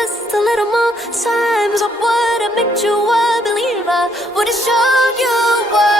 just a little more times, I would've made you a believer, would've showed you what